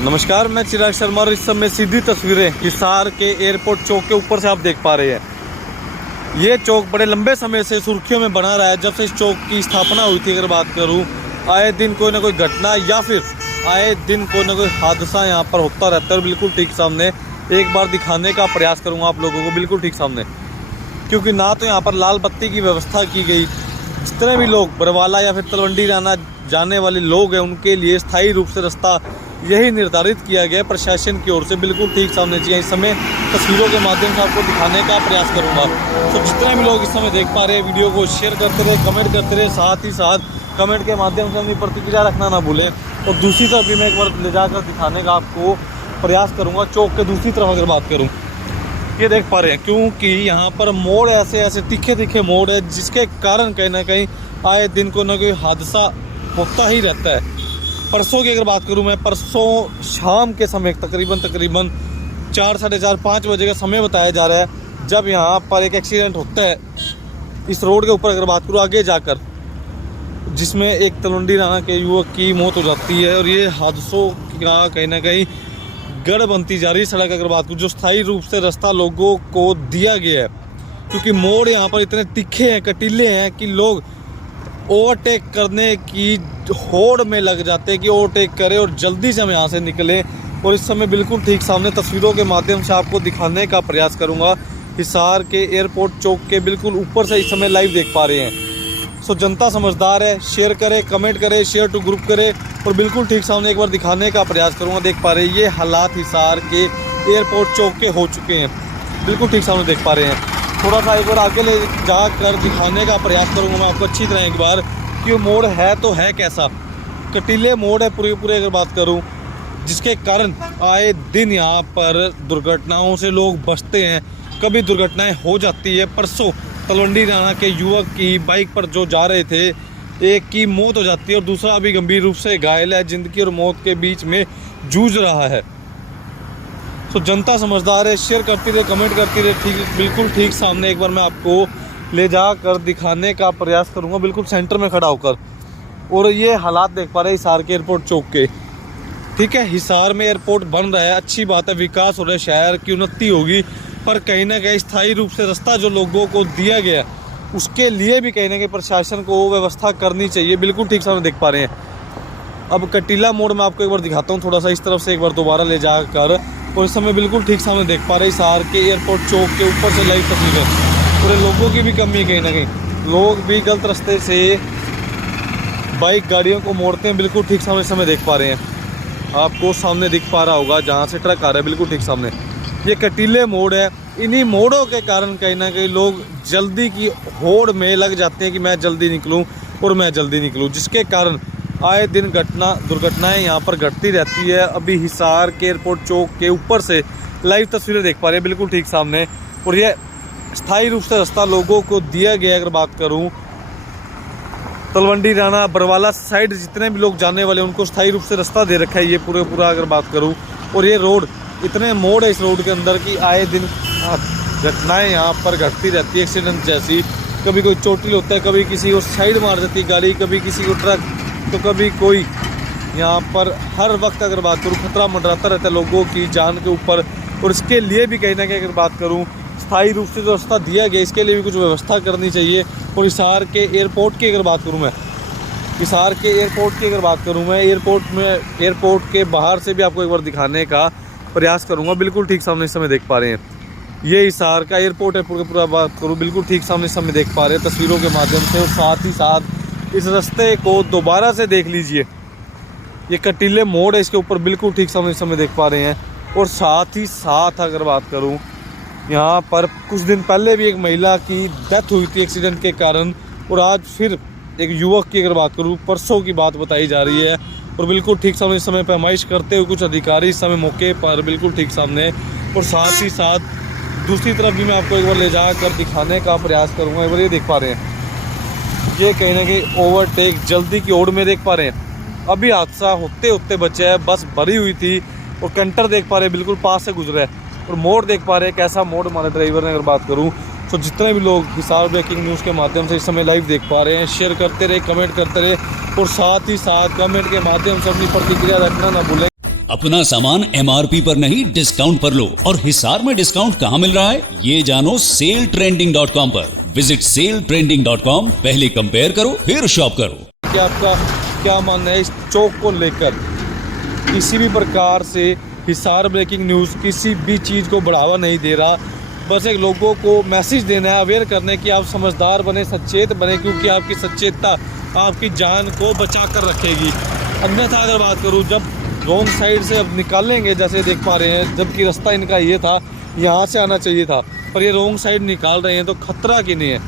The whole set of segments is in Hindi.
नमस्कार, मैं चिराग शर्मा और इस समय सीधी तस्वीरें हिसार के एयरपोर्ट चौक के ऊपर से आप देख पा रहे हैं। ये चौक बड़े लंबे समय से सुर्खियों में बना रहा है। जब से इस चौक की स्थापना हुई थी, अगर बात करूं, आए दिन कोई ना कोई घटना या फिर आए दिन कोई ना कोई हादसा यहाँ पर होता रहता है। और बिल्कुल ठीक सामने एक बार दिखाने का प्रयास करूँगा आप लोगों को, बिल्कुल ठीक सामने, क्योंकि ना तो यहाँ पर लाल बत्ती की व्यवस्था की गई। जितने भी लोग बरवाला या फिर तलवंडी राना जाने वाले लोग हैं, उनके लिए स्थायी रूप से रास्ता यही निर्धारित किया गया प्रशासन की ओर से, बिल्कुल ठीक सामने चाहिए। इस समय तस्वीरों के माध्यम से आपको दिखाने का प्रयास करूंगा। तो जितने भी लोग इस समय देख पा रहे हैं, वीडियो को शेयर करते रहे, कमेंट करते रहे, साथ ही साथ कमेंट के माध्यम से अपनी प्रतिक्रिया रखना ना भूलें। और दूसरी तरफ भी मैं एक बार ले जाकर दिखाने का आपको प्रयास करूँगा। चौक के दूसरी तरफ अगर बात करूँ, ये देख पा रहे हैं, क्योंकि यहाँ पर मोड़ ऐसे तीखे मोड़ है, जिसके कारण कहीं ना कहीं आए दिन को ना कोई हादसा होता ही रहता है। परसों की अगर बात करूं मैं, परसों शाम के समय तकरीबन 4, साढ़े 4, 5 बजे का समय बताया जा रहा है, जब यहाँ पर एक एक्सीडेंट होता है इस रोड के ऊपर। अगर बात करूँ आगे जाकर, जिसमें एक तलवंडी राना के युवक की मौत हो जाती है। और ये हादसों का कहीं ना कहीं गढ़ बनती जा रही सड़क। अगर बात करूँ, जो स्थायी रूप से रास्ता लोगों को दिया गया है, क्योंकि मोड़ यहाँ पर इतने तीखे हैं, कटीले हैं कि लोग ओवरटेक करने की होड़ में लग जाते हैं कि ओवरटेक करें और जल्दी से हम यहाँ से निकलें। और इस समय बिल्कुल ठीक सामने तस्वीरों के माध्यम से आपको दिखाने का प्रयास करूँगा। हिसार के एयरपोर्ट चौक के बिल्कुल ऊपर से इस समय लाइव देख पा रहे हैं। सो जनता समझदार है, शेयर करें, कमेंट करें, शेयर टू ग्रुप करें। और बिल्कुल ठीक सामने एक बार दिखाने का प्रयास करूँगा। देख पा रहे हैं, ये हालात हिसार के एयरपोर्ट चौक के हो चुके हैं, बिल्कुल ठीक सामने देख पा रहे हैं। थोड़ा सा एक बार आगे ले जाकर दिखाने का प्रयास करूँगा मैं आपको अच्छी तरह एक बार, कि वो मोड़ है तो है कैसा। कटीले मोड़ है पूरे अगर बात करूँ, जिसके कारण आए दिन यहाँ पर दुर्घटनाओं से लोग बचते हैं, कभी दुर्घटनाएं हो जाती है। परसों तलवंडी राना के युवक की बाइक पर जो जा रहे थे, एक की मौत हो जाती है और दूसरा अभी गंभीर रूप से घायल है, जिंदगी और मौत के बीच में जूझ रहा है। तो जनता समझदार है, शेयर करती रहे, कमेंट करती रहे। ठीक, बिल्कुल ठीक सामने एक बार मैं आपको ले जाकर दिखाने का प्रयास करूंगा, बिल्कुल सेंटर में खड़ा होकर। और ये हालात देख पा रहे हैं हिसार के एयरपोर्ट चौक के। ठीक है, हिसार में एयरपोर्ट बन रहा है, अच्छी बात है, विकास हो रहा है, शहर की उन्नति होगी। पर कहीं ना कहीं स्थायी रूप से रास्ता जो लोगों को दिया गया, उसके लिए भी कहीं ना कहीं प्रशासन को व्यवस्था करनी चाहिए। बिल्कुल ठीक सामने देख पा रहे हैं। अब कटीला मोड़ में आपको एक बार दिखाता हूँ, थोड़ा सा इस तरफ से एक बार दोबारा ले जाकर। और इस समय बिल्कुल ठीक सामने देख पा रहे हैं हिसार के एयरपोर्ट चौक के ऊपर से लाइव तस्वीरें। पूरे लोगों की भी कमी है, कहीं ना कहीं लोग भी गलत रास्ते से बाइक गाड़ियों को मोड़ते हैं। बिल्कुल ठीक सामने समय देख पा रहे हैं, आपको सामने दिख पा रहा होगा जहाँ से ट्रक आ रहा है, बिल्कुल ठीक सामने। ये कटीले मोड़ है, इन्हीं मोड़ों के कारण कहीं ना कहीं लोग जल्दी की होड़ में लग जाते हैं कि मैं जल्दी निकलूं और मैं जल्दी निकलूं, जिसके कारण आए दिन दुर्घटनाएं यहाँ पर घटती रहती है। अभी हिसार के एयरपोर्ट चौक के ऊपर से लाइव तस्वीरें देख पा रहे हैं, बिल्कुल ठीक सामने। और ये स्थायी रूप से रास्ता लोगों को दिया गया। अगर बात करूं, तलवंडी राना बरवाला साइड जितने भी लोग जाने वाले, उनको स्थायी रूप से रास्ता दे रखा है ये पूरा अगर बात करूं। और ये रोड, इतने मोड़ है इस रोड के अंदर कि आए दिन घटनाएं यहाँ पर घटती रहती है, एक्सीडेंट जैसी। कभी कोई चोटिल होता है, कभी किसी को साइड मार देती गाड़ी, कभी किसी को ट्रक, तो कभी कोई। यहाँ पर हर वक्त अगर बात करूँ, खतरा मंडराता रहता है लोगों की जान के ऊपर। और इसके लिए भी कहीं ना कहीं अगर बात करूँ, स्थायी रूप से जो रास्ता दिया गया, इसके लिए भी कुछ व्यवस्था करनी चाहिए। और हिसार के एयरपोर्ट की अगर बात करूँ मैं, हिसार के एयरपोर्ट की अगर बात करूँ मैं, एयरपोर्ट के बाहर से भी आपको एक बार दिखाने का प्रयास करूँगा। बिल्कुल ठीक सामने इस समय देख पा रहे हैं, ये हिसार का एयरपोर्ट है पूरा बात करूँ, बिल्कुल ठीक सामने इस समय देख पा रहे हैं तस्वीरों के माध्यम से। और साथ ही साथ इस रास्ते को दोबारा से देख लीजिए, ये कटीले मोड़ है इसके ऊपर, बिल्कुल ठीक सामने इस समय देख पा रहे हैं। और साथ ही साथ अगर बात करूँ, यहाँ पर कुछ दिन पहले भी एक महिला की डेथ हुई थी एक्सीडेंट के कारण। और आज फिर एक युवक की अगर बात करूँ, परसों की बात बताई जा रही है। और बिल्कुल ठीक सामने इस समय पैमाइश करते हुए कुछ अधिकारी इस समय मौके पर बिल्कुल ठीक सामने। और साथ ही साथ दूसरी तरफ भी मैं आपको एक बार ले जाकर दिखाने का प्रयास करूँगा। एक बार ये देख पा रहे हैं, ये कहीं ना कहीं ओवरटेक जल्दी की ओर में देख पा रहे हैं। अभी हादसा होते बचे है, बस भरी हुई थी और कंटर देख पा रहे हैं बिल्कुल पास से गुजरा है। और मोड़ देख पा रहे हैं, कैसा मोड़ हमारे ड्राइवर ने अगर बात करूं। तो जितने भी लोग हिसार ब्रेकिंग न्यूज़ के माध्यम से इस समय लाइव देख पा रहे हैं, शेयर करते रहे, कमेंट करते रहे। और साथ ही साथ कमेंट के माध्यम से अपनी प्रतिक्रिया रखना ना भूलें। अपना सामान MRP पर नहीं डिस्काउंट पर लो। और हिसार में डिस्काउंट कहाँ मिल रहा है ये जानो सेलट्रेंडिंग.com पर। विजिट सेलट्रेंडिंग.com, पहले कंपेयर करो फिर शॉप करो। कि आपका क्या मानना है इस चौक को लेकर? किसी भी प्रकार से हिसार ब्रेकिंग न्यूज़ किसी भी चीज़ को बढ़ावा नहीं दे रहा, बस एक लोगों को मैसेज देना है, अवेयर करने कि आप समझदार बने, सचेत बने, क्योंकि आपकी सचेतता आपकी जान को बचा कर रखेगी। अन्यथा अगर बात करूँ, जब रॉन्ग साइड से अब निकालेंगे, जैसे देख पा रहे हैं, जबकि रास्ता इनका ये था, यहाँ से आना चाहिए था, पर ये रॉन्ग साइड निकाल रहे हैं, तो खतरा कि नहीं है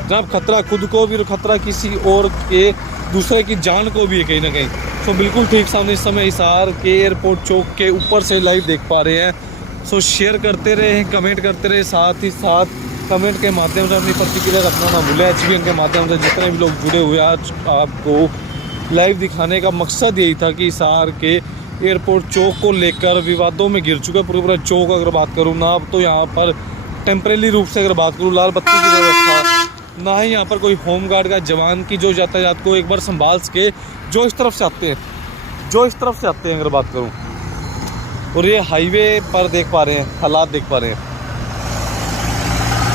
जनाब? खतरा खुद को भी और खतरा किसी और के दूसरे की जान को भी है कहीं ना कहीं। सो बिल्कुल ठीक सामने इस समय हिसार के एयरपोर्ट चौक के ऊपर से लाइव देख पा रहे हैं। सो शेयर करते रहे, कमेंट करते रहे, साथ ही साथ कमेंट के माध्यम से अपनी प्रतिक्रिया रखना ना भूलें। HBN के माध्यम से जितने भी लोग जुड़े हुए, आज आपको लाइव दिखाने का मकसद यही था कि हिसार के एयरपोर्ट चौक को लेकर विवादों में घिर चुका पूरा चौक। अगर बात करूँ ना, अब तो यहाँ पर टेम्परेरी रूप से अगर बात करूँ, लाल बत्ती की व्यवस्था ना ही यहाँ पर कोई होमगार्ड का जवान की जो यातायात को एक बार संभाल सके, जो इस तरफ से आते हैं अगर बात करूँ। और ये हाईवे पर देख पा रहे हैं, हालात देख पा रहे हैं,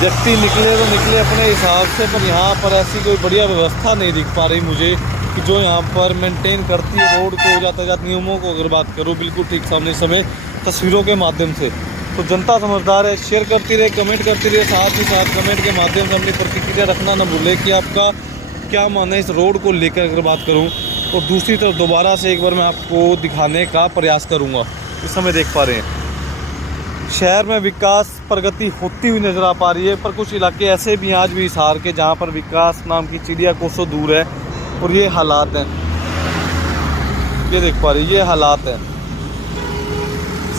व्यक्ति निकले तो निकले अपने हिसाब से, पर यहाँ पर ऐसी कोई बढ़िया व्यवस्था नहीं दिख पा रही मुझे कि जो यहाँ पर मेंटेन करती है रोड को, यातायात नियमों को। अगर बात करूँ बिल्कुल ठीक सामने समय तस्वीरों के माध्यम से, तो जनता समझदार है। शेयर करती रहे, कमेंट करती रहे, साथ ही साथ कमेंट के माध्यम से अपनी प्रतिक्रिया रखना ना भूले कि आपका क्या मानना है इस रोड को लेकर अगर बात करूँ। और दूसरी तरफ दोबारा से एक बार मैं आपको दिखाने का प्रयास करूँगा। इस समय देख पा रहे हैं शहर में विकास प्रगति होती हुई नज़र आ पा रही है, पर कुछ इलाके ऐसे भी हैं आज भी हिसार के जहाँ पर विकास नाम की चिड़िया कोसों दूर है। और ये हालात हैं, ये देख पा रही है, ये हालात हैं।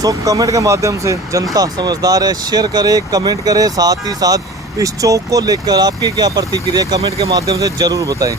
सो कमेंट के माध्यम से जनता समझदार है, शेयर करे, कमेंट करे, साथ ही साथ इस चौक को लेकर आपकी क्या प्रतिक्रिया कमेंट के माध्यम से ज़रूर बताएं।